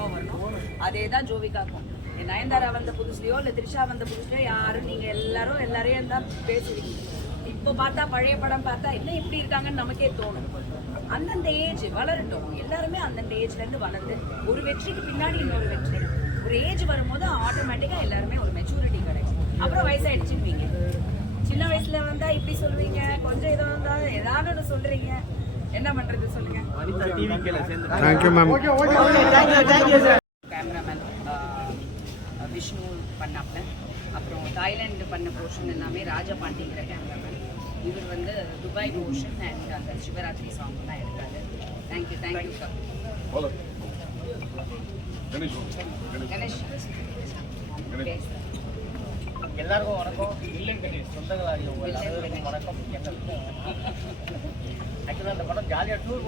ஹீரோவாக வரணும். அதே தான் ஜோவிகாக்கும். நயன்தாரா வந்த புதுசுலையோ இல்லை த்ரிஷா வந்த புதுசுலையோ யாரும் நீங்கள் எல்லாரையும் தான் பேசுவீங்க. இப்போ பார்த்தா பழைய படம் பார்த்தா என்ன இப்படி இருக்காங்கன்னு நமக்கே தோணும். அந்தந்த ஏஜ் வளரட்டும். எல்லாருமே அந்தந்த ஏஜ்லேருந்து வளர்ந்து ஒரு வெற்றிக்கு பின்னாடி இன்னொரு வெற்றி. ஒரு ஏஜ் வரும்போது ஆட்டோமேட்டிக்காக எல்லாருமே ஒரு மெச்சூரிட்டி கிடைக்கும். அப்புறம் வயசாயிடுச்சுன்னு சின்ன வயசுல வந்தா இப்படி சொல்லுவீங்க, கொஞ்சம் இதாக வந்தா ஏதாவது ஒன்று சொல்றீங்க. என்ன பண்றது சொல்லுங்க. கேமராமேன் விஷ்ணு பண்ணாப்ல. அப்புறம் தாய்லாந்து பண்ண போர்ஷன் எல்லாமே ராஜா பாண்டிங்கிற கேமராமேன். இவர் வந்து துபாய் போர்ஷன் அண்ட் அந்த சிவராத்திரி சாங் தான் எடுத்தாரு. Thank you sir. கணேஷ் எல்லாருக்கும் வணக்கம். வில்லன் கணேஷ் சொந்தங்களாக எல்லாருக்கும் வணக்கம். ஆக்சுவலாக அந்த படம் ஜாலியாக டூர்